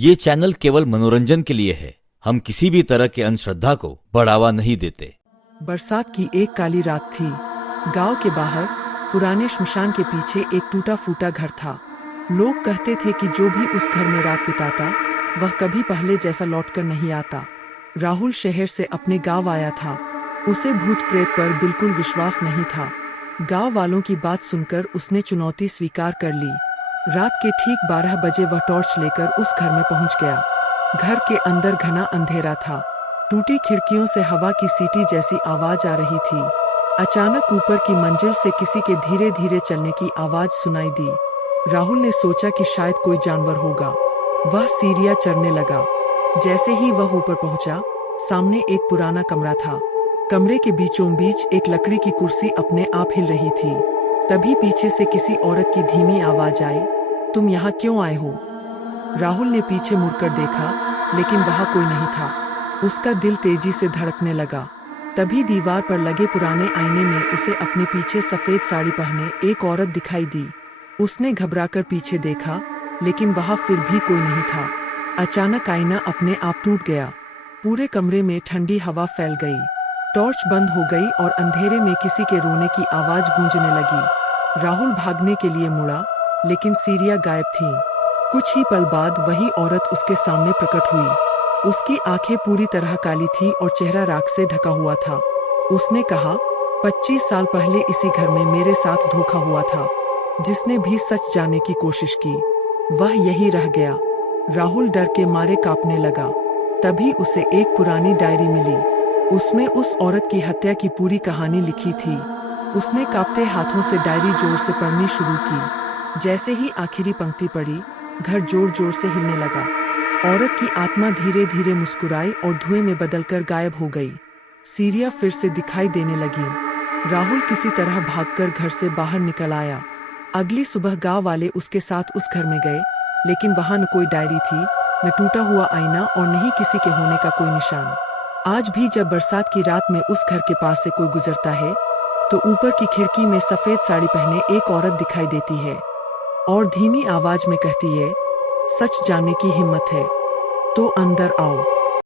ये चैनल केवल मनोरंजन के लिए है। हम किसी भी तरह के अंधश्रद्धा को बढ़ावा नहीं देते। बरसात की एक काली रात थी। गांव के बाहर पुराने श्मशान के पीछे एक टूटा फूटा घर था। लोग कहते थे कि जो भी उस घर में रात बिताता वह कभी पहले जैसा लौटकर नहीं आता। राहुल शहर से अपने गांव आया था। उसे भूत प्रेत पर बिल्कुल विश्वास नहीं था। गांव वालों की बात सुनकर उसने चुनौती स्वीकार कर ली। रात के ठीक 12 बजे वह टॉर्च लेकर उस घर में पहुंच गया। घर के अंदर घना अंधेरा था। टूटी खिड़कियों से हवा की सीटी जैसी आवाज आ रही थी। अचानक ऊपर की मंजिल से किसी के धीरे धीरे चलने की आवाज सुनाई दी। राहुल ने सोचा कि शायद कोई जानवर होगा। वह सीढ़ियां चढ़ने लगा। जैसे ही वह ऊपर पहुंचा, सामने एक पुराना कमरा था। कमरे के बीचों बीच एक लकड़ी की कुर्सी अपने आप हिल रही थी। तभी पीछे से किसी औरत की धीमी आवाज आई, तुम यहाँ क्यों आए हो? राहुल ने पीछे मुड़कर देखा, लेकिन वहाँ कोई नहीं था। उसका दिल तेजी से धड़कने लगा। तभी दीवार पर लगे पुराने आईने में उसे अपने पीछे सफेद साड़ी पहने एक औरत दिखाई दी। उसने घबराकर पीछे देखा, लेकिन वहाँ फिर भी कोई नहीं था। अचानक आईना अपने आप टूट गया। पूरे कमरे में ठंडी हवा फैल गई। टॉर्च बंद हो गई और अंधेरे में किसी के रोने की आवाज गूंजने लगी। राहुल भागने के लिए मुड़ा, लेकिन सीढ़ियां गायब थीं। कुछ ही पल बाद वही औरत उसके सामने प्रकट हुई। उसकी आंखें पूरी तरह काली थी और चेहरा राख से ढका हुआ था। उसने कहा, 25 साल पहले इसी घर में मेरे साथ धोखा हुआ था। जिसने भी सच जानने की कोशिश की वह यही रह गया। राहुल डर के मारे कांपने लगा। तभी उसे एक पुरानी डायरी मिली। उसमें उस औरत की हत्या की पूरी कहानी लिखी थी। उसने कांपते हाथों से डायरी जोर से पढ़नी शुरू की। जैसे ही आखिरी पंक्ति पढ़ी, घर जोर जोर से हिलने लगा। औरत की आत्मा धीरे धीरे मुस्कुराई और धुएं में बदलकर गायब हो गई। सीढ़ियां फिर से दिखाई देने लगी। राहुल किसी तरह भागकर घर से बाहर निकल आया। अगली सुबह गांव वाले उसके साथ उस घर में गए, लेकिन वहां न कोई डायरी थी, न टूटा हुआ आईना और न ही किसी के होने का कोई निशान। आज भी जब बरसात की रात में उस घर के पास से कोई गुजरता है, तो ऊपर की खिड़की में सफेद साड़ी पहने एक औरत दिखाई देती है और धीमी आवाज में कहती है, सच जानने की हिम्मत है तो अंदर आओ।